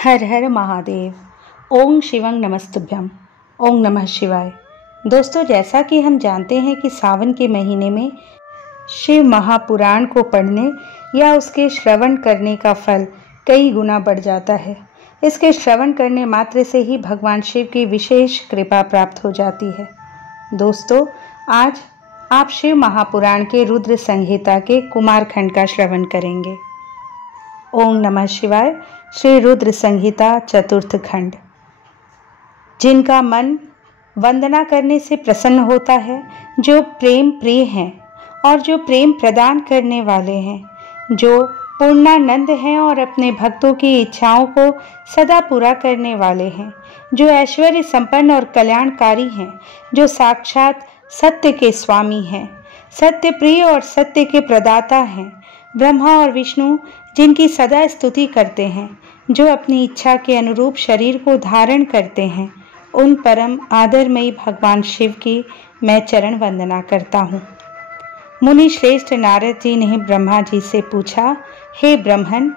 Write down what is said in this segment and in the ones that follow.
हर हर महादेव। ओम शिवं नमस्तुभ्यम। ओम नमः शिवाय। दोस्तों, जैसा कि हम जानते हैं कि सावन के महीने में शिव महापुराण को पढ़ने या उसके श्रवण करने का फल कई गुना बढ़ जाता है। इसके श्रवण करने मात्र से ही भगवान शिव की विशेष कृपा प्राप्त हो जाती है। दोस्तों, आज आप शिव महापुराण के रुद्र संहिता के कुमार खंड का श्रवण करेंगे। ओम नमः शिवाय। श्री रुद्र संहिता चतुर्थ खंड। जिनका मन वंदना करने से प्रसन्न होता है, जो प्रेम प्रिय हैं और जो प्रेम प्रदान करने वाले हैं, जो पूर्णानंद हैं और अपने भक्तों की इच्छाओं को सदा पूरा करने वाले हैं, जो ऐश्वर्य संपन्न और कल्याणकारी हैं, जो साक्षात सत्य के स्वामी हैं, सत्य प्रिय और सत्य के प्रदाता हैं, ब्रह्मा और विष्णु जिनकी सदा स्तुति करते हैं, जो अपनी इच्छा के अनुरूप शरीर को धारण करते हैं, उन परम आदरमयी भगवान शिव की मैं चरण वंदना करता हूँ। मुनि श्रेष्ठ नारद जी ने ब्रह्मा जी से पूछा, हे ब्रह्मन,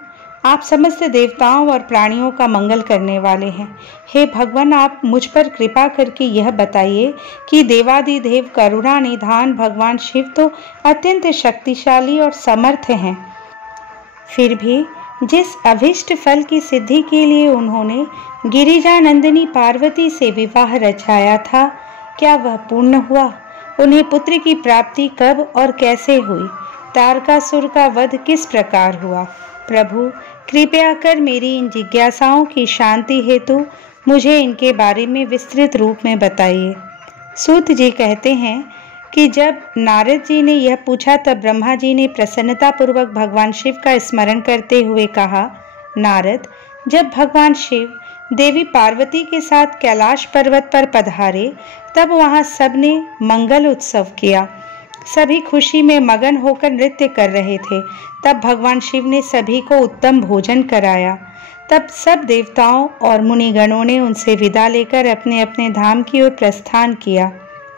आप समस्त देवताओं और प्राणियों का मंगल करने वाले हैं। हे भगवान, आप मुझ पर कृपा करके यह बताइए कि देवादिदेव करुणा निधान भगवान शिव तो अत्यंत शक्तिशाली और समर्थ हैं। फिर भी जिस अभिष्ट फल की सिद्धि के लिए उन्होंने गिरिजा नंदिनी पार्वती से विवाह रचाया था, क्या वह पूर्ण हुआ? उन्हें पुत्र की प्राप्ति कब और कैसे हुई? तारकासुर का वध किस प्रकार हुआ? प्रभु, कृपया कर मेरी इन जिज्ञासाओं की शांति हेतु मुझे इनके बारे में विस्तृत रूप में बताइए। सूत जी कहते हैं कि जब नारद जी ने यह पूछा तब ब्रह्मा जी ने प्रसन्नतापूर्वक भगवान शिव का स्मरण करते हुए कहा, नारद, जब भगवान शिव देवी पार्वती के साथ कैलाश पर्वत पर पधारे तब वहां सबने मंगल उत्सव किया। सभी खुशी में मगन होकर नृत्य कर रहे थे। तब भगवान शिव ने सभी को उत्तम भोजन कराया। तब सब देवताओं और मुनिगणों ने उनसे विदा लेकर अपने अपने धाम की ओर प्रस्थान किया।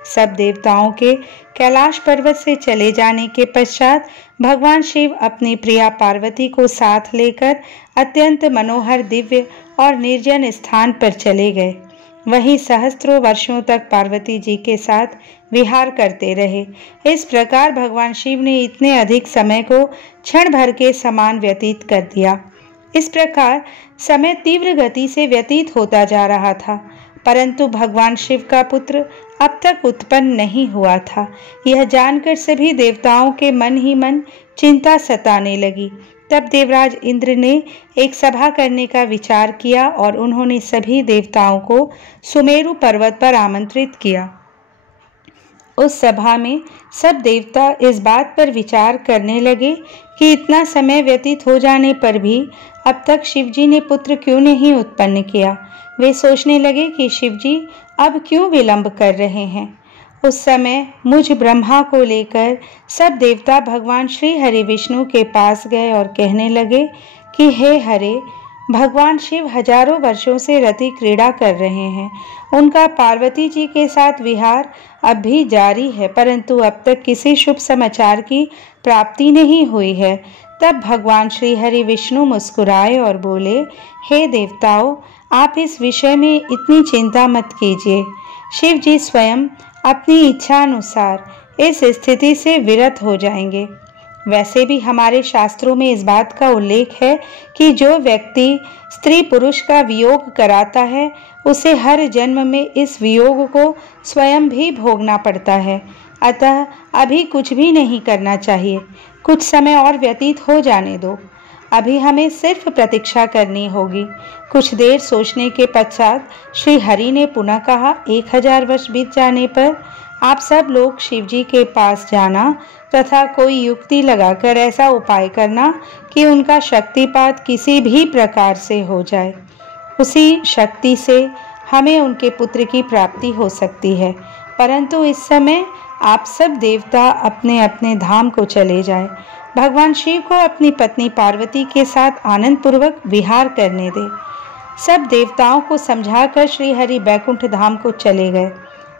सब देवताओं के कैलाश पर्वत से चले जाने के पश्चात भगवान शिव अपनी प्रिया पार्वती को साथ लेकर अत्यंत मनोहर दिव्य और निर्जन स्थान पर चले गए। वहीं सहस्त्रों वर्षों तक पार्वती जी के साथ विहार करते रहे। इस प्रकार भगवान शिव ने इतने अधिक समय को क्षण भर के समान व्यतीत कर दिया। इस प्रकार समय तीव्र गति से व्यतीत होता जा रहा था, परंतु भगवान शिव का पुत्र अब तक उत्पन्न नहीं हुआ था। यह जानकर सभी देवताओं के मन ही मन चिंता सताने लगी। तब देवराज इंद्र ने एक सभा करने का विचार किया और उन्होंने सभी देवताओं को सुमेरु पर्वत पर आमंत्रित किया। उस सभा में सब देवता इस बात पर विचार करने लगे कि इतना समय व्यतीत हो जाने पर भी अब तक शिवजी ने पुत्र क्यों नहीं उत्पन्न किया। वे सोचने लगे कि शिवजी अब क्यों विलंब कर रहे हैं। उस समय मुझ ब्रह्मा को लेकर सब देवता भगवान श्री हरि विष्णु के पास गए और कहने लगे कि हे हरे, भगवान शिव हजारों वर्षों से रति क्रीड़ा कर रहे हैं। उनका पार्वती जी के साथ विहार अब भी जारी है, परंतु अब तक किसी शुभ समाचार की प्राप्ति नहीं हुई है। तब भगवान श्री हरि विष्णु मुस्कुराए और बोले, हे देवताओं, आप इस विषय में इतनी चिंता मत कीजिए। शिव जी स्वयं अपनी इच्छा अनुसार इस स्थिति से विरत हो जाएंगे। वैसे भी हमारे शास्त्रों में इस बात का उल्लेख है कि जो व्यक्ति स्त्री पुरुष का वियोग कराता है उसे हर जन्म में इस वियोग को स्वयं भी भोगना पड़ता है। अतः अभी कुछ भी नहीं करना चाहिए। कुछ समय और व्यतीत हो जाने दो। अभी हमें सिर्फ प्रतीक्षा करनी होगी। कुछ देर सोचने के पश्चात श्री हरि ने पुनः कहा, 1000 वर्ष बीत जाने पर आप सब लोग शिवजी के पास जाना तथा कोई युक्ति लगाकर ऐसा उपाय करना कि उनका शक्तिपात किसी भी प्रकार से हो जाए। उसी शक्ति से हमें उनके पुत्र की प्राप्ति हो सकती है। परंतु इस समय आप सब देवता अपने अपने धाम को चले जाए। भगवान शिव को अपनी पत्नी पार्वती के साथ आनंद पूर्वक विहार करने दे। सब देवताओं को समझाकर श्री हरि बैकुंठ धाम को चले गए।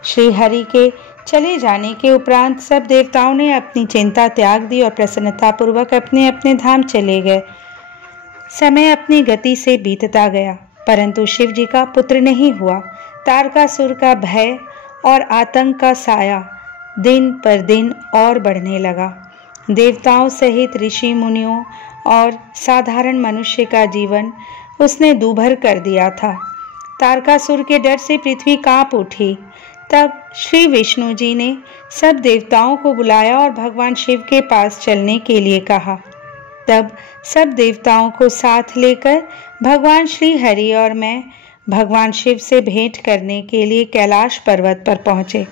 श्री हरि के चले जाने के उपरांत सब देवताओं ने अपनी चिंता त्याग दी और प्रसन्नतापूर्वक अपने अपने धाम चले गए। समय अपनी गति से बीतता गया, परंतु शिव जी का पुत्र नहीं हुआ। तारकासुर का भय और आतंक का साया दिन पर दिन और बढ़ने लगा। देवताओं सहित ऋषि मुनियों और साधारण मनुष्य का जीवन उसने दूभर कर दिया था। तारकासुर के डर से पृथ्वी कांप उठी। तब श्री विष्णु जी ने सब देवताओं को बुलाया और भगवान शिव के पास चलने के लिए कहा। तब सब देवताओं को साथ लेकर भगवान श्री हरि और मैं भगवान शिव से भेंट करने के लिए कैलाश पर्वत पर पहुँचे।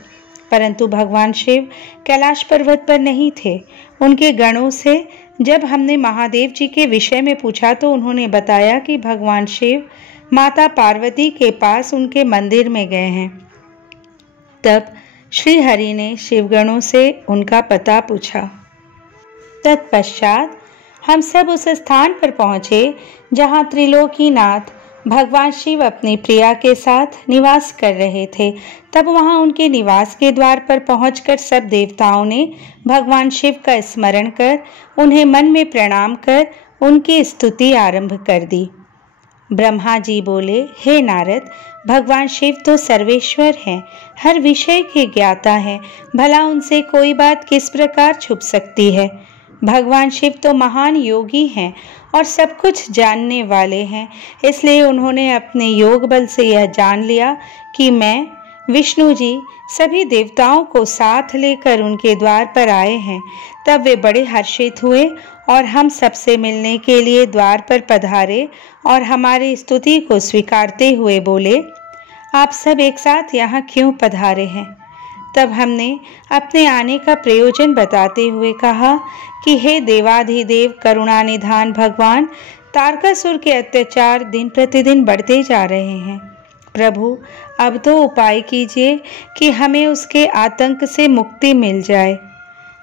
परंतु भगवान शिव कैलाश पर्वत पर नहीं थे। उनके गणों से जब हमने महादेव जी के विषय में पूछा तो उन्होंने बताया कि भगवान शिव माता पार्वती के पास उनके मंदिर में गए हैं। तब श्री हरि ने शिवगणों से उनका पता पूछा। तत्पश्चात हम सब उस स्थान पर पहुँचे जहाँ त्रिलोकीनाथ भगवान शिव अपनी प्रिया के साथ निवास कर रहे थे। तब वहाँ उनके निवास के द्वार पर पहुंचकर सब देवताओं ने भगवान शिव का स्मरण कर उन्हें मन में प्रणाम कर उनकी स्तुति आरंभ कर दी। ब्रह्मा जी बोले, हे नारद, भगवान शिव तो सर्वेश्वर हैं, हर विषय के ज्ञाता हैं, भला उनसे कोई बात किस प्रकार छुप सकती है। भगवान शिव तो महान योगी हैं और सब कुछ जानने वाले हैं, इसलिए उन्होंने अपने योग बल से यह जान लिया कि मैं विष्णु जी सभी देवताओं को साथ लेकर उनके द्वार पर आए हैं। तब वे बड़े हर्षित हुए और हम सबसे मिलने के लिए द्वार पर पधारे और हमारी स्तुति को स्वीकारते हुए बोले, आप सब एक साथ यहाँ क्यों पधारे हैं। तब हमने अपने आने का प्रयोजन बताते हुए कहा कि हे देवाधिदेव करुणानिधान भगवान, तारकासुर के अत्याचार दिन प्रतिदिन बढ़ते जा रहे हैं। प्रभु, अब तो उपाय कीजिए कि हमें उसके आतंक से मुक्ति मिल जाए।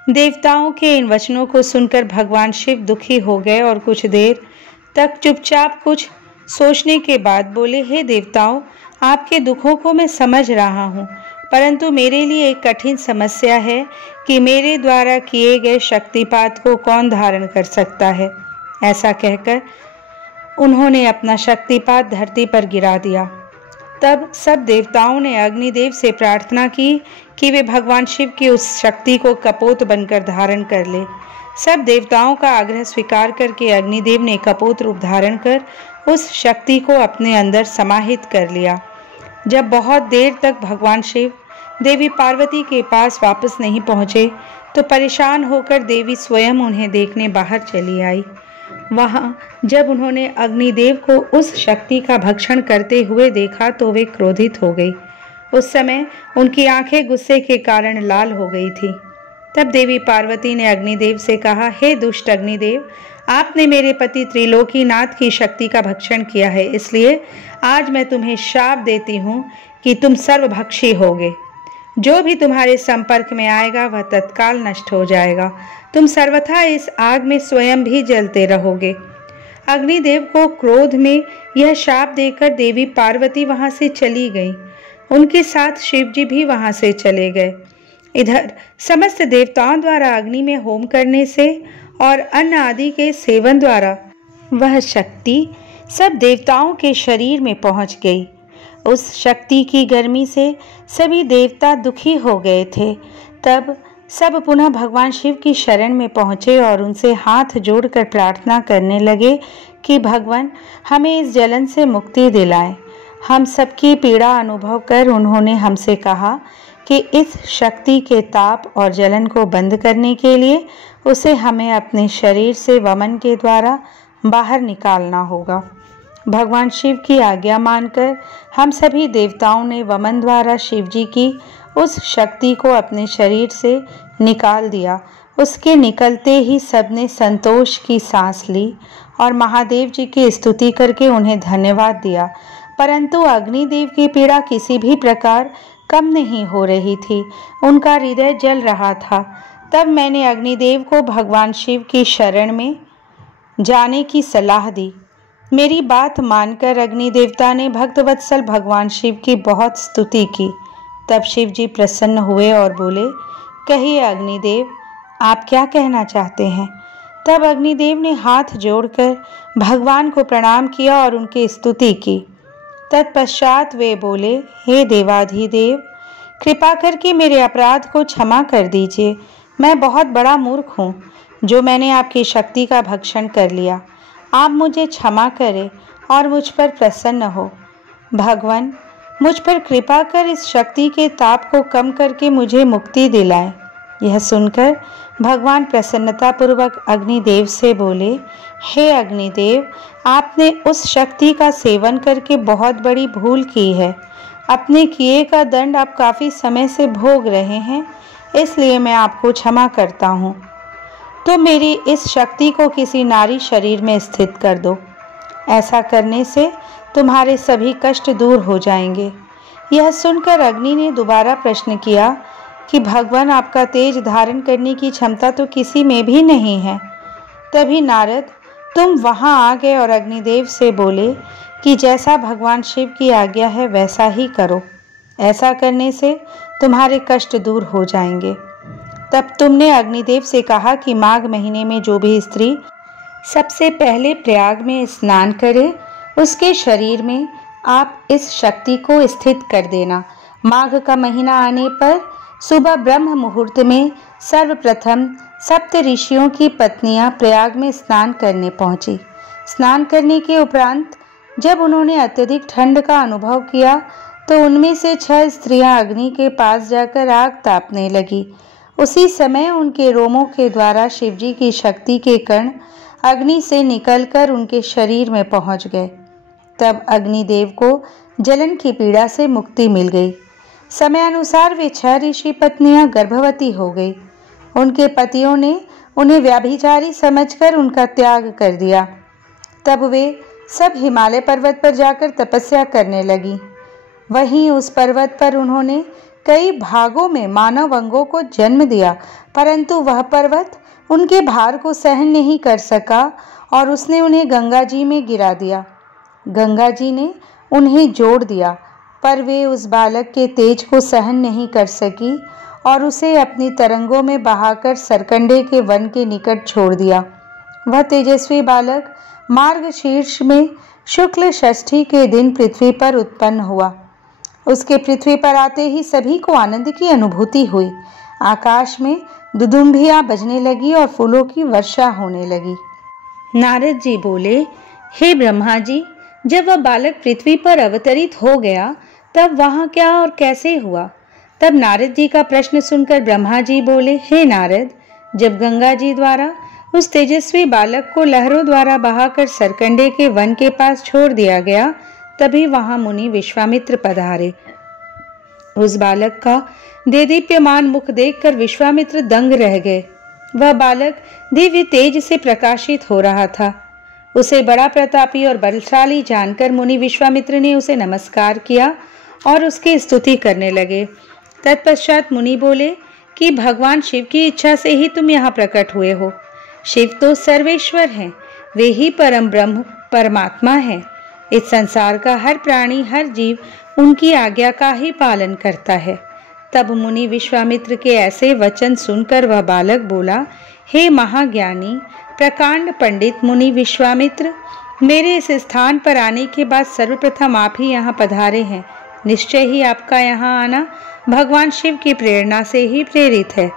देवताओं के इन वचनों को सुनकर भगवान शिव दुखी हो गए और कुछ देर तक चुपचाप कुछ सोचने के बाद बोले, हे देवताओं, आपके दुखों को मैं समझ रहा हूँ, परंतु मेरे लिए एक कठिन समस्या है कि मेरे द्वारा किए गए शक्तिपात को कौन धारण कर सकता है। ऐसा कहकर उन्होंने अपना शक्तिपात धरती पर गिरा दिया। तब सब देवताओं ने अग्निदेव से प्रार्थना की कि वे भगवान शिव की उस शक्ति को कपोत बनकर धारण कर ले। सब देवताओं का आग्रह स्वीकार करके अग्निदेव ने कपोत रूप धारण कर उस शक्ति को अपने अंदर समाहित कर लिया। जब बहुत देर तक भगवान शिव देवी पार्वती के पास वापस नहीं पहुँचे तो परेशान होकर देवी स्वयं उन्हें देखने बाहर चली आई। वहाँ जब उन्होंने अग्निदेव को उस शक्ति का भक्षण करते हुए देखा तो वे क्रोधित हो गई। उस समय उनकी आंखें गुस्से के कारण लाल हो गई थी। तब देवी पार्वती ने अग्निदेव से कहा, हे दुष्ट अग्निदेव, आपने मेरे पति त्रिलोकीनाथ की शक्ति का भक्षण किया है, इसलिए आज मैं तुम्हें शाप देती हूँ कि तुम सर्वभक्षी होगे। जो भी तुम्हारे संपर्क में आएगा वह तत्काल नष्ट हो जाएगा। तुम सर्वथा इस आग में स्वयं भी जलते रहोगे। अग्निदेव को क्रोध में यह शाप देकर देवी पार्वती वहां से चली गई। उनके साथ शिवजी भी वहां से चले गए। इधर समस्त देवताओं द्वारा अग्नि में होम करने से और अन्न आदि के सेवन द्वारा वह शक्ति सब देवताओं के शरीर में पहुंच गई। उस शक्ति की गर्मी से सभी देवता दुखी हो गए थे। तब सब पुनः भगवान शिव की शरण में पहुँचे और उनसे हाथ जोड़कर प्रार्थना करने लगे कि भगवान हमें इस जलन से मुक्ति दिलाएं। हम सबकी पीड़ा अनुभव कर उन्होंने हमसे कहा कि इस शक्ति के ताप और जलन को बंद करने के लिए उसे हमें अपने शरीर से वमन के द्वारा बाहर निकालना होगा। भगवान शिव की आज्ञा मानकर हम सभी देवताओं ने वमन द्वारा शिवजी की उस शक्ति को अपने शरीर से निकाल दिया। उसके निकलते ही सबने संतोष की सांस ली और महादेव जी की स्तुति करके उन्हें धन्यवाद दिया। परंतु अग्निदेव की पीड़ा किसी भी प्रकार कम नहीं हो रही थी, उनका हृदय जल रहा था। तब मैंने अग्निदेव को भगवान शिव की शरण में जाने की सलाह दी। मेरी बात मानकर अग्निदेवता ने भक्तवत्सल भगवान शिव की बहुत स्तुति की। तब शिव जी प्रसन्न हुए और बोले, कहिए अग्निदेव, आप क्या कहना चाहते हैं। तब अग्निदेव ने हाथ जोड़कर भगवान को प्रणाम किया और उनकी स्तुति की। तत्पश्चात वे बोले, हे देवाधिदेव, कृपा करके मेरे अपराध को क्षमा कर दीजिए। मैं बहुत बड़ा मूर्ख हूँ जो मैंने आपकी शक्ति का भक्षण कर लिया। आप मुझे क्षमा करें और मुझ पर प्रसन्न हो। भगवान, मुझ पर कृपा कर इस शक्ति के ताप को कम करके मुझे मुक्ति दिलाएं। यह सुनकर भगवान प्रसन्नतापूर्वक अग्निदेव से बोले, हे अग्निदेव, आपने उस शक्ति का सेवन करके बहुत बड़ी भूल की है। अपने किए का दंड आप काफ़ी समय से भोग रहे हैं, इसलिए मैं आपको क्षमा करता हूँ। तो मेरी इस शक्ति को किसी नारी शरीर में स्थित कर दो। ऐसा करने से तुम्हारे सभी कष्ट दूर हो जाएंगे। यह सुनकर अग्नि ने दोबारा प्रश्न किया कि भगवान, आपका तेज धारण करने की क्षमता तो किसी में भी नहीं है। तभी नारद तुम वहां आ गए और अग्निदेव से बोले कि जैसा भगवान शिव की आज्ञा है वैसा ही करो। ऐसा करने से तुम्हारे कष्ट दूर हो जाएंगे। तब तुमने अग्निदेव से कहा कि माघ महीने में जो भी स्त्री सबसे पहले प्रयाग में स्नान करे, उसके शरीर में आप इस शक्ति को स्थित कर देना। माघ का महीना आने पर सुबह ब्रह्म मुहूर्त में सर्वप्रथम सप्त ऋषियों की पत्नियां प्रयाग में स्नान करने पहुंची। स्नान करने के उपरांत जब उन्होंने अत्यधिक ठंड का अनुभव किया तो उनमें से 6 स्त्रियां अग्नि के पास जाकर आग तापने लगी। उसी समय उनके रोमों के द्वारा शिवजी की शक्ति के कण अग्नि से निकलकर उनके शरीर में पहुंच गए। तब अग्निदेव को जलन की पीड़ा से मुक्ति मिल गई। समय अनुसार वे 6 ऋषि पत्नियां गर्भवती हो गई। उनके पतियों ने उन्हें व्याभिचारी समझकर उनका त्याग कर दिया। तब वे सब हिमालय पर्वत पर जाकर तपस्या करने लगी। वहीं उस पर्वत पर उन्होंने कई भागों में मानव अंगों को जन्म दिया, परंतु वह पर्वत उनके भार को सहन नहीं कर सका और उसने उन्हें गंगा जी में गिरा दिया। गंगा जी ने उन्हें जोड़ दिया, पर वे उस बालक के तेज को सहन नहीं कर सकी और उसे अपनी तरंगों में बहाकर सरकंडे के वन के निकट छोड़ दिया। वह तेजस्वी बालक मार्गशीर्ष में शुक्ल षष्ठी के दिन पृथ्वी पर उत्पन्न हुआ। उसके पृथ्वी पर आते ही सभी को आनंद की अनुभूति हुई। आकाश में दुदुम्बियां बजने लगी और फूलों की वर्षा होने लगी। नारद जी बोले, हे ब्रह्मा जी, जब वह बालक पृथ्वी पर अवतरित हो गया तब वहां क्या और कैसे हुआ? तब नारद जी का प्रश्न सुनकर ब्रह्मा जी बोले, हे नारद, जब गंगा जी द्वारा उस तेजस्वी बालक को लहरों द्वारा बहाकर सरकंडे के वन के पास छोड़ दिया गया, तभी वहां मुनि विश्वामित्र पधारे। उस बालक का देदीप्यमान मुख देखकर विश्वामित्र दंग रह गए। वह बालक दिव्य तेज से प्रकाशित हो रहा था। उसे बड़ा प्रतापी और बलशाली जानकर मुनि विश्वामित्र ने उसे नमस्कार किया और उसकी स्तुति करने लगे। तत्पश्चात मुनि बोले कि भगवान शिव की इच्छा से ही तुम यहाँ प्रकट हुए हो। शिव तो सर्वेश्वर हैं, वे ही परम ब्रह्म परमात्मा हैं। इस संसार का हर प्राणी, हर जीव उनकी आज्ञा का ही पालन करता है। तब मुनि विश्वामित्र के ऐसे वचन सुनकर वह बालक बोला, हे महाज्ञानी प्रकांड पंडित मुनि विश्वामित्र, मेरे इस स्थान पर आने के बाद सर्वप्रथम आप ही यहाँ पधारे हैं। निश्चय ही आपका यहाँ आना भगवान शिव की प्रेरणा से ही प्रेरित है,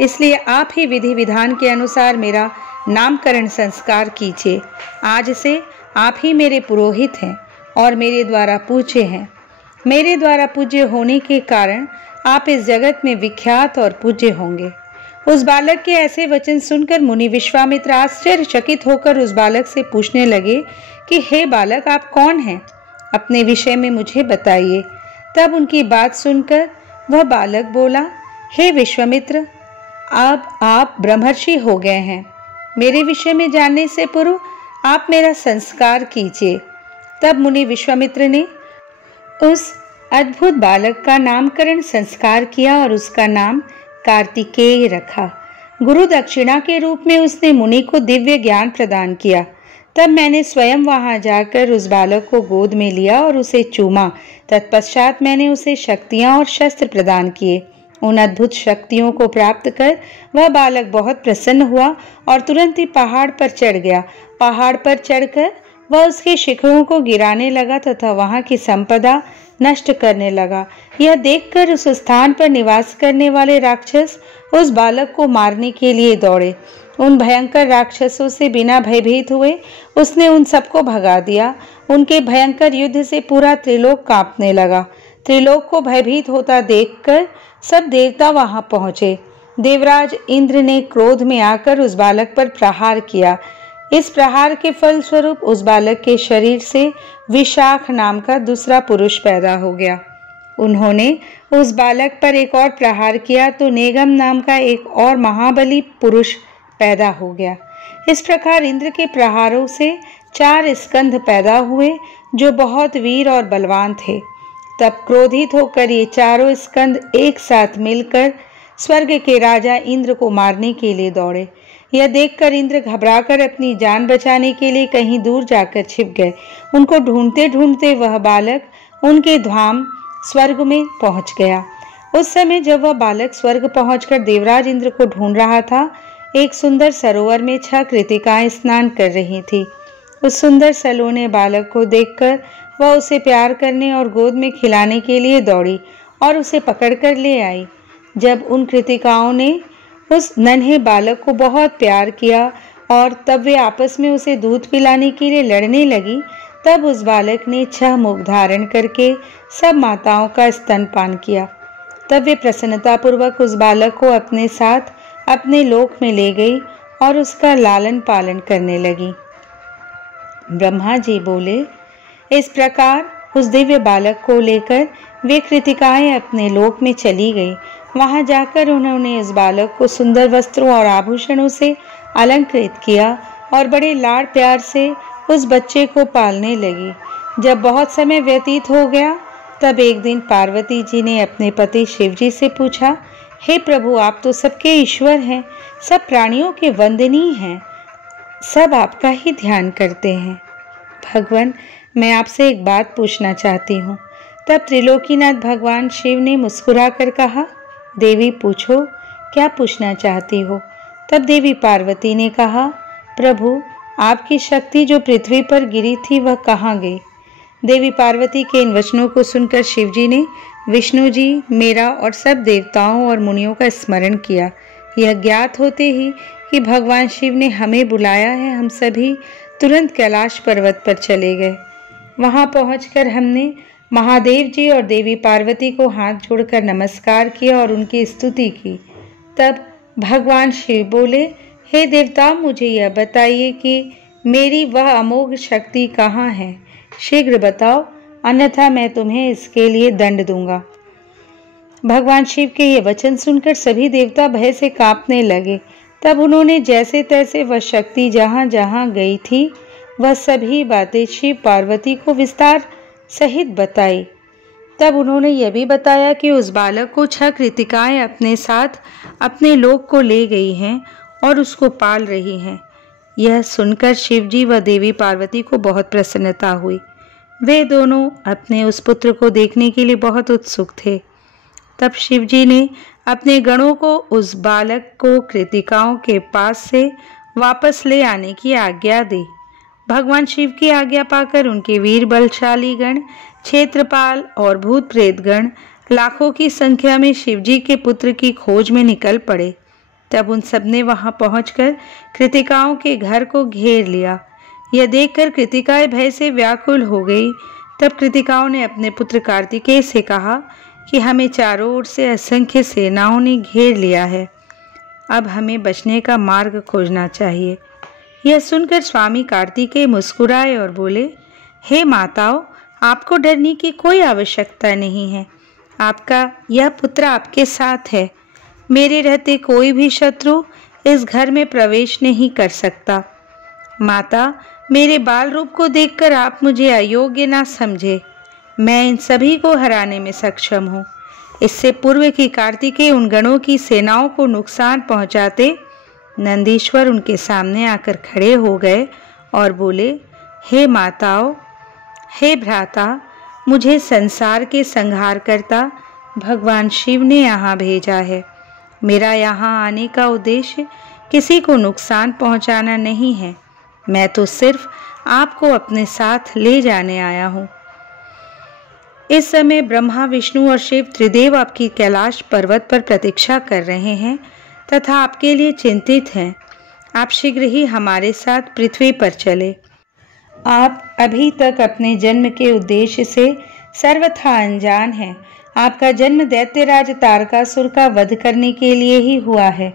इसलिए आप ही विधि विधान के अनुसार मेरा नामकरण संस्कार कीजिए। आज से आप ही मेरे पुरोहित हैं और मेरे द्वारा पूज्य हैं। मेरे द्वारा पूज्य होने के कारण आप इस जगत में विख्यात और पूज्य होंगे। उस बालक के ऐसे वचन सुनकर मुनि विश्वामित्र आश्चर्यचकित होकर उस बालक से पूछने लगे कि हे बालक, आप कौन हैं? अपने विषय में मुझे बताइए। तब उनकी बात सुनकर वह बालक बोला, हे विश्वामित्र, अब आप ब्रह्मर्षि हो गए हैं। मेरे विषय में जानने से पूर्व आप मेरा संस्कार कीजिए। तब मुनि विश्वामित्र ने उस अद्भुत बालक का नामकरण संस्कार किया और उसका नाम कार्तिकेय रखा। गुरु दक्षिणा के रूप में उसने मुनि को दिव्य ज्ञान प्रदान किया। तब मैंने स्वयं वहां जाकर उस बालक को गोद में लिया और उसे चूमा। तत्पश्चात मैंने उसे शक्तियां और शस्त्र प्रदान किए उन अद्भुत शक्तियों को प्राप्त कर वह बालक बहुत प्रसन्न हुआ और तुरंत ही पहाड़ पर चढ़ गया। पहाड़ पर चढ़कर वह उसके शिखरों को गिराने लगा तथा वहां की संपदा नष्ट करने लगा। यह देखकर उस स्थान पर निवास करने वाले राक्षस उस बालक को मारने के लिए दौड़े। उन भयंकर राक्षसों से बिना भयभीत हुए उसने उन सबको भगा दिया। उनके भयंकर युद्ध से पूरा त्रिलोक कांपने लगा। त्रिलोक को भयभीत होता देखकर सब देवता वहां पहुंचे। देवराज इंद्र ने क्रोध में आकर उस बालक पर प्रहार किया। इस प्रहार के फलस्वरूप उस बालक के शरीर से विशाख नाम का दूसरा पुरुष पैदा हो गया। उन्होंने उस बालक पर एक और प्रहार किया तो नेगम नाम का एक और महाबली पुरुष पैदा हो गया। इस प्रकार इंद्र के प्रहारों से 4 स्कंध पैदा हुए जो बहुत वीर और बलवान थे। तब क्रोधित होकर ये चारों स्कंद एक साथ मिलकर स्वर्ग के राजा इंद्र को मारने के लिए दौड़े। यह देखकर इंद्र घबराकर अपनी जान बचाने के लिए कहीं दूर जाकर छिप गए। उनको ढूंढते ढूंढते वह बालक उनके धाम स्वर्ग में पहुंच गया। उस समय जब वह बालक स्वर्ग पहुंचकर देवराज इंद्र को ढूंढ रहा था, एक सुंदर सरोवर में 6 कृतिकाएं स्नान कर रही थी। उस सुंदर सलोने बालक को देखकर वह उसे प्यार करने और गोद में खिलाने के लिए दौड़ी और उसे पकड़कर ले आई। जब उन कृतिकाओं ने उस नन्हे बालक को बहुत प्यार किया और तब वे आपस में उसे दूध पिलाने के लिए लड़ने लगी, तब उस बालक ने 6 मुख धारण करके सब माताओं का स्तनपान किया। तब वे प्रसन्नतापूर्वक उस बालक को अपने साथ अपने लोक में ले गई और उसका लालन पालन करने लगी। ब्रह्मा जी बोले, इस प्रकार उस दिव्य बालक को लेकर वे कृतिकाएं अपने लोक में चली गई। वहां जाकर उन्होंने उस बालक को सुंदर वस्त्रों और आभूषणों से अलंकृत किया और बड़े लाड प्यार से उस बच्चे को पालने लगी। जब बहुत समय व्यतीत हो गया, तब एक दिन पार्वती जी ने अपने पति शिव जी से पूछा, हे प्रभु, आप तो सबके ईश्वर हैं, सब प्राणियों के वंदनीय हैं, सब आपका ही ध्यान करते हैं। भगवान, मैं आपसे एक बात पूछना चाहती हूँ। तब त्रिलोकीनाथ भगवान शिव ने मुस्कुरा कर कहा, देवी पूछो, क्या पूछना चाहती हो। तब देवी पार्वती ने कहा, प्रभु, आपकी शक्ति जो पृथ्वी पर गिरी थी वह कहाँ गई। देवी पार्वती के इन वचनों को सुनकर शिव जी ने विष्णु जी, मेरा और सब देवताओं और मुनियों का स्मरण किया। यह ज्ञात होते ही कि भगवान शिव ने हमें बुलाया है, हम सभी तुरंत कैलाश पर्वत पर चले गए। वहां पहुंचकर हमने महादेव जी और देवी पार्वती को हाथ जोड़कर नमस्कार किया और उनकी स्तुति की। तब भगवान शिव बोले, हे देवता, मुझे यह बताइए कि मेरी वह अमोघ शक्ति कहाँ है। शीघ्र बताओ, अन्यथा मैं तुम्हें इसके लिए दंड दूंगा। भगवान शिव के ये वचन सुनकर सभी देवता भय से कांपने लगे। तब उन्होंने जैसे तैसे वह शक्ति जहाँ जहाँ गई थी वह सभी बातें शिव पार्वती को विस्तार सहित बताई। तब उन्होंने यह भी बताया कि उस बालक को 6 कृतिकाएं अपने साथ अपने लोक को ले गई हैं और उसको पाल रही हैं। यह सुनकर शिव जी व देवी पार्वती को बहुत प्रसन्नता हुई। वे दोनों अपने उस पुत्र को देखने के लिए बहुत उत्सुक थे। तब शिव जी ने अपने गणों को उस बालक को कृतिकाओं के पास से वापस ले आने की आज्ञा दी। भगवान शिव की आज्ञा पाकर उनके वीर बलशाली गण, क्षेत्रपाल और भूत प्रेत गण लाखों की संख्या में शिव जी के पुत्र की खोज में निकल पड़े। तब उन सब ने वहां पहुंचकर कृतिकाओं के घर को घेर लिया। यह देखकर कृतिकाएं भय से व्याकुल हो गई। तब कृतिकाओं ने अपने पुत्र कार्तिकेय से कहा कि हमें चारों ओर से असंख्य सेनाओं ने घेर लिया है, अब हमें बचने का मार्ग खोजना चाहिए। यह सुनकर स्वामी कार्तिकेय मुस्कुराए और बोले, हे माताओं, आपको डरने की कोई आवश्यकता नहीं है। आपका यह पुत्र आपके साथ है। मेरे रहते कोई भी शत्रु इस घर में प्रवेश नहीं कर सकता। माता, मेरे बाल रूप को देखकर आप मुझे अयोग्य ना समझे। मैं इन सभी को हराने में सक्षम हूँ। इससे पूर्व कि कार्तिकेय उन गणों की सेनाओं को नुकसान पहुँचाते, नंदीश्वर उनके सामने आकर खड़े हो गए और बोले, हे माताओं, हे भ्राता, मुझे संसार के संहार करता भगवान शिव ने यहाँ भेजा है। मेरा यहाँ आने का उद्देश्य किसी को नुकसान पहुँचाना नहीं है। मैं तो सिर्फ आपको अपने साथ ले जाने आया हूँ। इस समय ब्रह्मा, विष्णु और शिव त्रिदेव आपकी कैलाश पर्वत पर प्रतीक्षा कर रहे हैं तथा आपके लिए चिंतित हैं। आप शीघ्र ही हमारे साथ पृथ्वी पर चले। आप अभी तक अपने जन्म के उद्देश्य से सर्वथा अनजान हैं। आपका जन्म दैत्यराज तारकासुर का वध करने के लिए ही हुआ है।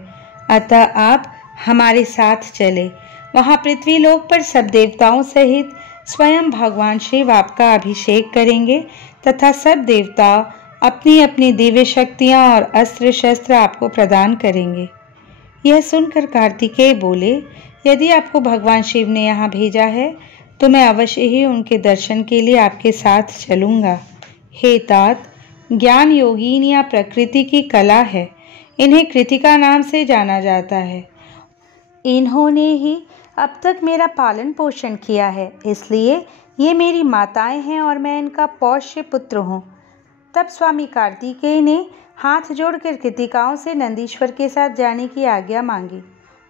अतः आप हमारे साथ चले। वहाँ पृथ्वी लोक पर सब देवताओं सहित स्वयं भगवान शिव आपका अभिषेक करेंगे तथा सब देवता अपनी अपनी दिव्य शक्तियाँ और अस्त्र शस्त्र आपको प्रदान करेंगे। यह सुनकर कार्तिकेय बोले, यदि आपको भगवान शिव ने यहाँ भेजा है तो मैं अवश्य ही उनके दर्शन के लिए आपके साथ चलूँगा। हे तात, ज्ञान योगीन या प्रकृति की कला है। इन्हें कृतिका नाम से जाना जाता है। इन्होंने ही अब तक मेरा पालन पोषण किया है, इसलिए ये मेरी माताएं हैं और मैं इनका पौष्य पुत्र हूँ। तब स्वामी कार्तिकेय ने हाथ जोड़कर कृतिकाओं से नंदीश्वर के साथ जाने की आज्ञा मांगी।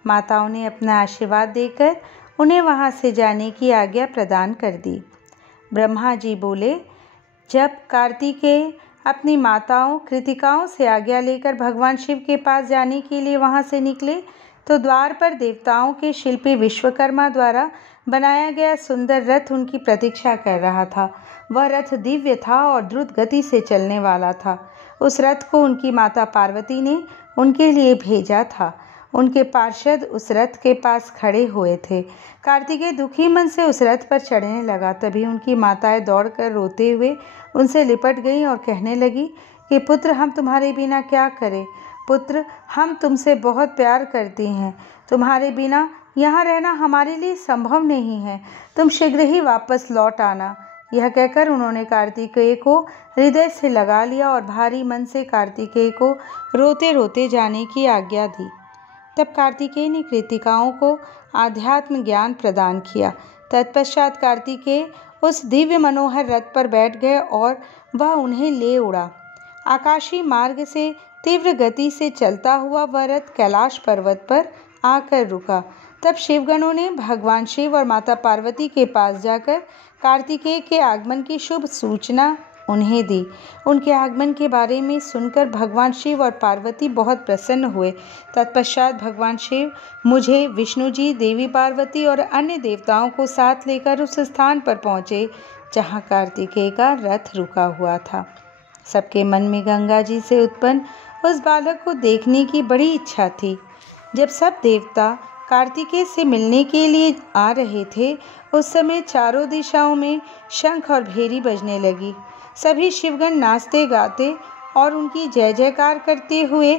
माताओं ने अपना आशीर्वाद देकर उन्हें वहाँ से जाने की आज्ञा प्रदान कर दी। ब्रह्मा जी बोले, जब कार्तिकेय अपनी माताओं कृतिकाओं से आज्ञा लेकर भगवान शिव के पास जाने के लिए वहाँ से निकले तो द्वार पर देवताओं के शिल्पी विश्वकर्मा द्वारा बनाया गया सुंदर रथ उनकी प्रतीक्षा कर रहा था। वह रथ दिव्य था और द्रुत गति से चलने वाला था। उस रथ को उनकी माता पार्वती ने उनके लिए भेजा था। उनके पार्षद उस रथ के पास खड़े हुए थे। कार्तिकेय दुखी मन से उस रथ पर चढ़ने लगा। तभी उनकी माताएं दौड़कर रोते हुए उनसे लिपट गईं और कहने लगी कि पुत्र, हम तुम्हारे बिना क्या करें। पुत्र, हम तुमसे बहुत प्यार करती हैं। तुम्हारे बिना यहाँ रहना हमारे लिए संभव नहीं है। तुम शीघ्र ही वापस लौट आना। यह कहकर उन्होंने कार्तिकेय को हृदय से लगा लिया और भारी मन से कार्तिकेय को रोते रोते जाने की आज्ञा दी। तब कार्तिकेय ने कृतिकाओं को आध्यात्म ज्ञान प्रदान किया। तत्पश्चात कार्तिकेय उस दिव्य मनोहर रथ पर बैठ गए और वह उन्हें ले उड़ा। आकाशीय मार्ग से तीव्र गति से चलता हुआ वह रथ कैलाश पर्वत पर आकर रुका। तब शिवगणों ने भगवान शिव और माता पार्वती के पास जाकर कार्तिकेय के आगमन की शुभ सूचना उन्हें दी। उनके आगमन के बारे में सुनकर भगवान शिव और पार्वती बहुत प्रसन्न हुए। तत्पश्चात भगवान शिव मुझे, विष्णु जी, देवी पार्वती और अन्य देवताओं को साथ लेकर उस स्थान पर पहुँचे जहाँ कार्तिकेय का रथ रुका हुआ था। सबके मन में गंगा जी से उत्पन्न उस बालक को देखने की बड़ी इच्छा थी। जब सब देवता कार्तिकेय से मिलने के लिए आ रहे थे उस समय चारों दिशाओं में शंख और भेरी बजने लगी। सभी शिवगण नाचते गाते और उनकी जय जयकार करते हुए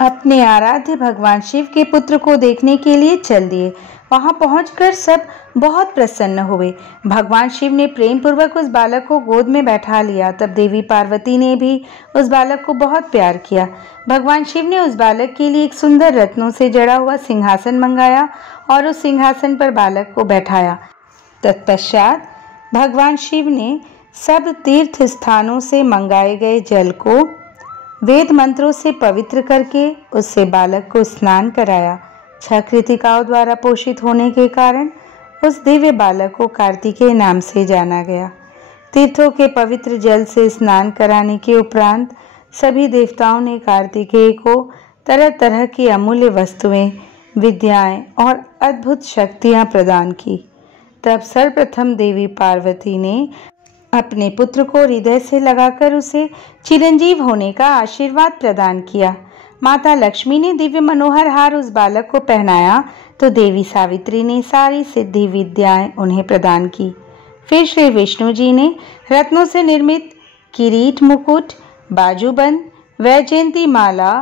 अपने आराध्य भगवान शिव के पुत्र को देखने के लिए चल दिए। वहां पहुंचकर सब बहुत प्रसन्न हुए। भगवान शिव ने प्रेम पूर्वक उस बालक को गोद में बैठा लिया। तब देवी पार्वती ने भी उस बालक को बहुत प्यार किया। भगवान शिव ने उस बालक के लिए एक सुंदर रत्नों से जड़ा हुआ सिंहासन मंगाया और उस सिंहासन पर बालक को बैठाया। तत्पश्चात भगवान शिव ने सब तीर्थ स्थानों से मंगाए गए जल को वेद मंत्रों से पवित्र करके उससे बालक को स्नान कराया। 6 कृतिकाओं द्वारा पोषित होने के कारण उस दिव्य बालक को कार्तिकेय नाम से जाना गया। तीर्थों के पवित्र जल से स्नान कराने के उपरांत सभी देवताओं ने कार्तिकेय को तरह तरह की अमूल्य वस्तुएं, विद्याएं और अद्भुत शक्तियां प्रदान की। तब सर्वप्रथम देवी पार्वती ने अपने पुत्र को हृदय से लगाकर उसे चिरंजीव होने का आशीर्वाद प्रदान किया। माता लक्ष्मी ने दिव्य मनोहर हार उस बालक को पहनाया तो देवी सावित्री ने सारी सिद्धि विद्याएं उन्हें प्रदान की। फिर श्री विष्णु जी ने रत्नों से निर्मित किरीट, मुकुट, बाजूबंद, वैजयंती माला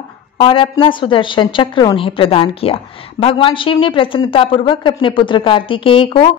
और अपना सुदर्शन चक्र उन्हें प्रदान किया। भगवान शिव ने प्रसन्नतापूर्वक अपने पुत्र कार्तिकेय को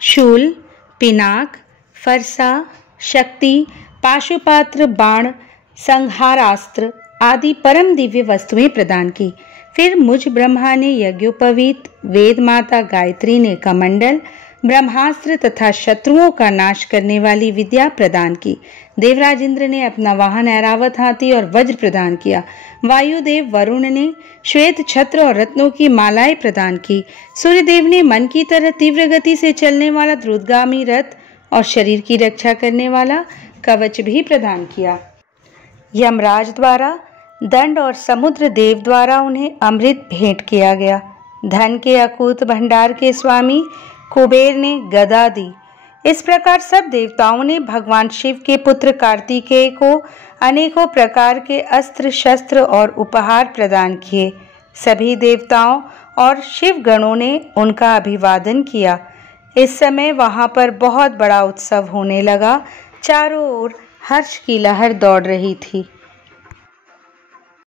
शूल, पिनाक, फरसा, शक्ति, पाशुपात्र, बाण, संहारास्त्र आदि परम दिव्य वस्तुएं प्रदान की। फिर मुझ ब्रह्मा ने यज्ञोपवीत, वेद माता गायत्री ने कमंडल, ब्रह्मास्त्र तथा शत्रुओं का नाश करने वाली विद्या प्रदान की। देवराज इंद्र ने अपना वाहन ऐरावत हाथी और वज्र प्रदान किया। वायुदेव वरुण ने श्वेत छत्र और रत्नों की मालाएं प्रदान की। सूर्यदेव ने मन की तरह तीव्र गति से चलने वाला द्रुतगामी रथ और शरीर की रक्षा करने वाला कवच भी प्रदान किया। यमराज द्वारा दंड और समुद्र देव द्वारा उन्हें अमृत भेंट किया गया। धन के अकूत भंडार के स्वामी कुबेर ने गदा दी। इस प्रकार सब देवताओं ने भगवान शिव के पुत्र कार्तिकेय को अनेकों प्रकार के अस्त्र शस्त्र और उपहार प्रदान किए। सभी देवताओं और शिव गणों ने उनका अभिवादन किया। इस समय वहां पर बहुत बड़ा उत्सव होने लगा। चारों ओर हर्ष की लहर दौड़ रही थी।